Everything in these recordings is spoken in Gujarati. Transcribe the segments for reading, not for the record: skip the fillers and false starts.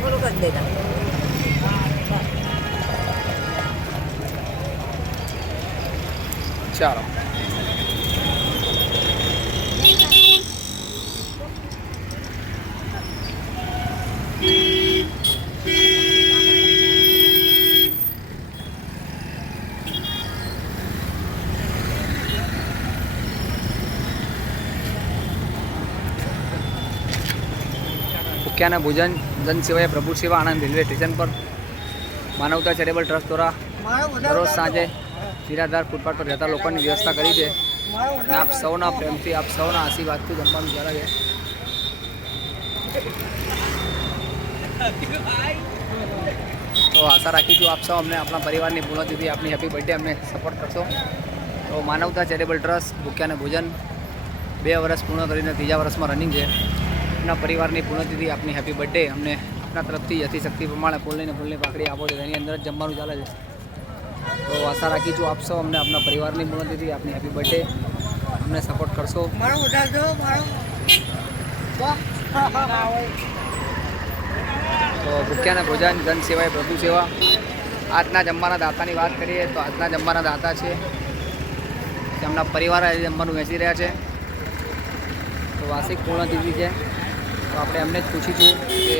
થોડું કરી દેતા. ચાલો ભૂખ્યાના ભોજન જન સેવાએ પ્રભુ સેવા આણંદ રેલવે સ્ટેશન પર માનવતા ચેરિટેબલ ટ્રસ્ટ દ્વારા દરરોજ સાંજે નિરાધાર ફૂટપાથ પર રહેતા લોકોની વ્યવસ્થા કરી છે અને આપ સૌના પ્રેમથી આપ સૌના આશીર્વાદથી જમવાનું ચાલે છે. તો આશા રાખીશું આપ સૌ અમને આપણા પરિવારની પૂર્ણતિથિ આપની હેપી બર્થડે અમને સપોર્ટ કરશો. તો માનવતા ચેરિટેબલ ટ્રસ્ટ ભૂખ્યાને ભોજન 2 વર્ષ પૂર્ણ કરીને 3જા વર્ષમાં રનિંગ છે. આપના પરિવારની પૂર્ણતિથિ આપની હેપી બર્થડે અમને આપણા તરફથી યથાશક્તિ પ્રમાણે ફૂલની પાકડી આપો છો એની અંદર જ જમવાનું ચાલે છે. તો આશા રાખીશું આપ સૌ અમને આપણા પરિવારની પૂર્ણતિથિ આપની હેપી બર્થડે અમને સપોર્ટ કરશો. તો ભૂખ્યાના ભોજન જન સેવાએ પ્રભુ સેવા. આજના જમવાના દાતાની વાત કરીએ તો આજના જમવાના દાતા છે તેમના પરિવાર જમવાનું વેચી રહ્યા છે. તો વાર્ષિક પૂર્ણતિથિ છે તો આપણે એમને જ પૂછીશું કે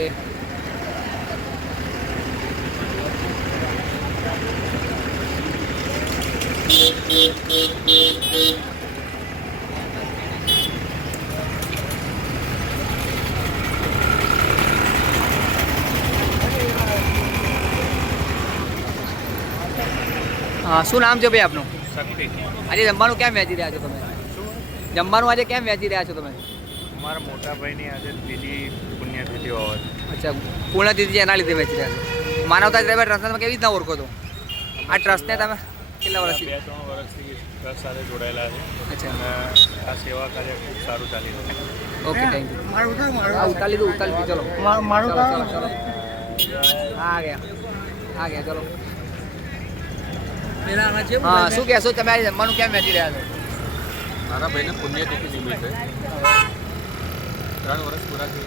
શું નામ છે ભાઈ આપનું? આજે જમવાનું કેમ વેચી રહ્યા છો તમે? જમવાનું આજે કેમ વેચી રહ્યા છો તમે? મારા મોટા ભાઈની આજે ત્રીજી પુણ્યતિથિ હોવા. અચ્છા, પૂર્ણતિથિ એના લીધે વેચી રહ્યા છો. માનવતા ચેરિટેબલ ટ્રસ્ટને તમે કેવી રીતના ઓળખો છો? આ ટ્રસ્ટને તમે કેટલા વર્ષથી? 2-3 વર્ષથી ટ્રસ્ટ સાથે જોડાયેલા છે. અચ્છા, અને આ સેવા કાર્ય ખૂબ સારું ચાલી રહ્યું છે. Okay, thank you. ઉતારી લીધું ચલો. ચલો. આ ગયા ચલો. હા, શું કહેશો તમે આજે જમવાનું કેમ વેચી રહ્યા છો? મારા ભાઈને પુણ્યતિથિ નિમિત્તે 3 વર્ષ પૂરા થઈ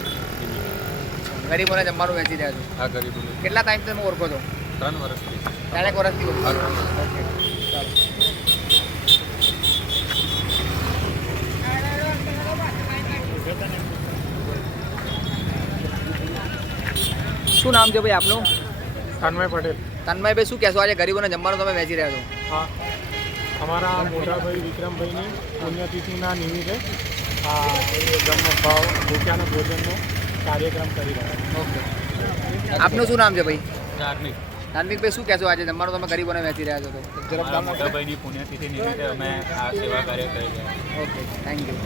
ગરીબોને જમવાનું વેચી રહ્યા છો. આ ગરીબોને કેટલા ટાઈમ તમે ઓળખો છો? 3 વર્ષથી. 3 વર્ષથી ઓળખો છો. ઓકે, ચાલો. શું નામ છે ભાઈ આપનું? તન્મય પટેલ. તન્મયભાઈ, શું કહેશો આજે ગરીબોને જમવાનું તમે વેચી રહ્યા છો? હા, અમારા મોટા ભાઈ વિક્રમભાઈની પુણ્યતિથિના નિમિત્તે આ ભાવ ભૂખ્યાના ભોજનનો કાર્યક્રમ કરી રહ્યા ઓકે. આપનું શું નામ છે ભાઈ? ધાર્મિક. ધાર્મિકભાઈ, શું કહેશો આજે જમવાનું તમે ગરીબોને વેચી રહ્યા છો? તો મારા મોટા ભાઈની પુણ્યતિથિ નિમિત્તે અમે આ સેવા કાર્ય કરી રહ્યા. Okay, thank you.